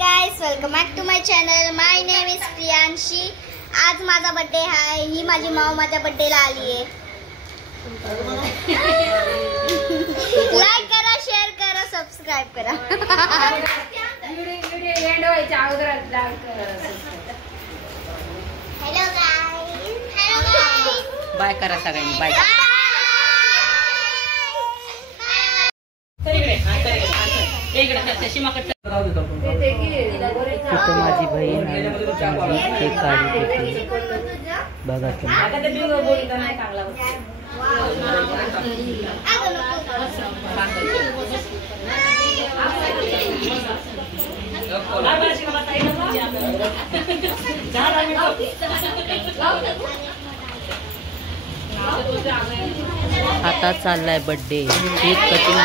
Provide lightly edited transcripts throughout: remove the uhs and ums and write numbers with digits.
Guys, welcome back to my channel. My name is Priyanshi. आज माझा birthday आहे. ही माझी माऊ माझ्या बर्थडेला आली आहे. लाईक करा, शेअर करा, सबस्क्राइब करा. हॅलो गाइस, बाय करा सगळ्यांनी. बाय. तिथं माझी बहीण केक काढत होती. बघा आता चाललाय बर्थडे. केक कटिंग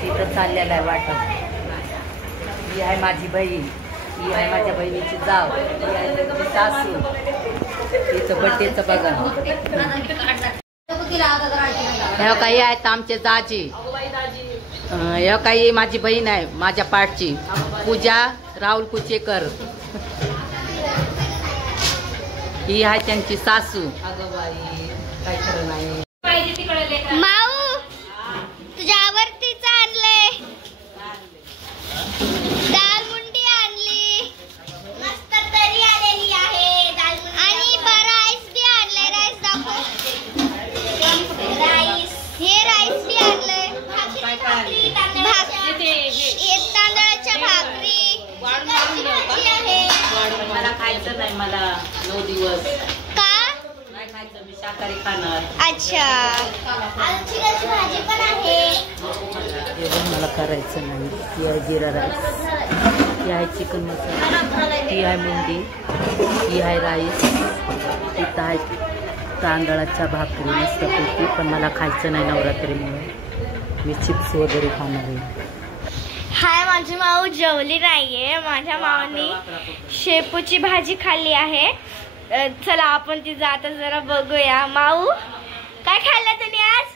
तिथं चाललेला आहे वाटप. ही आहे माझी बहीण, ही आहे माझ्या बहिणीची जाव, ही आहे त्यांची सासू. तिचं बड्डेचं बघा. ह्या काही आहेत आमचे दाजी. ह्या काही माझी बहीण आहे माझ्या पाठची, पूजा राहुल कुचेकर. ही आहे त्यांची सासू. अगं बाई, काय खरं नाही. माऊ तुझ्या आवडतीच आणलंय. दाल मुंडी आणली, मस्त तरी आलेली आहे. दाल मुंडी आणि राईस बी आणलंय. राईस दाखव. राईस, हे राईस बी आणलंय. भाकरी, तांदळाच्या भाकरी, भाजी आहे. मला खायचं नाही, मला 9 दिवस का नाही खायचं, मी शाकाहारी खाणार. अच्छा, आलूची भाजी पण आहे. मला करायचं नाही. ती आहे जिरा राईस, ती आहे चिकन मसाला, ती आहे मुंडी, ती आहे राईस, तिथं आहे तांदळाच्या भाकरी मस्तपैकी. पण मला खायचं नाही नवरात्रीमुळे. मी चिप्स वगैरे खाणार आहे. हाय, माझी माऊ जेवली नाहीये. माझ्या माऊनी शेपूची भाजी खाल्ली आहे. चला आपण ती जाता जरा बघूया. माऊ काय खाल्लं तुम्ही आज?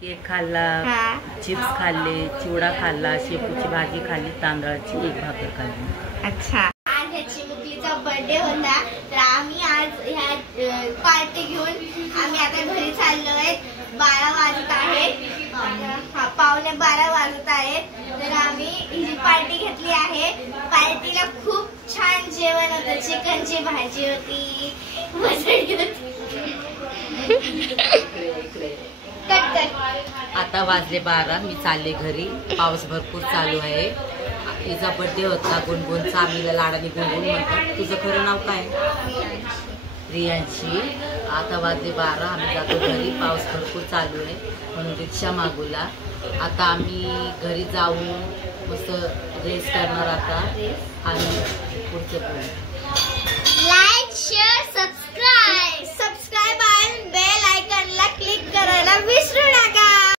केक खाल्ला, चिप्स खाल्ले, चिवडा खाल्ला, शेपूची भाजी खाल्ली, तांदळाची एक भाकर खाल्ली. अच्छा, आज ह्याची मुलीचा बर्थडे होता, तर आम्ही आज ह्या पार्टी घेऊन आम्ही आता घरी चाललोय. 12 वाजत आहेत. पावणे 12 वाजत आहेत. तर आम्ही ही पार्टी घेतली आहे. पार्टीला खूप छान जेवण होतं. चिकनची भाजी होती, मसाली होती. आता वाजले 12. मी चालले घरी. पाऊस भरपूर चालू आहे. तिचा बर्थडे होता. गुणगुण, सामीला लाडाने गुणगुण म्हणतात. तुझं खरं नाव काय? रियांशी. आता वाजले 12. आम्ही जातो घरी. पाऊस भरपूर चालू आहे म्हणून रिक्षा मागवला. आता आम्ही घरी जाऊन मस्त रेस्ट करणार आता आणि पुढचं लाईक, शेअर, सबस्क्राईब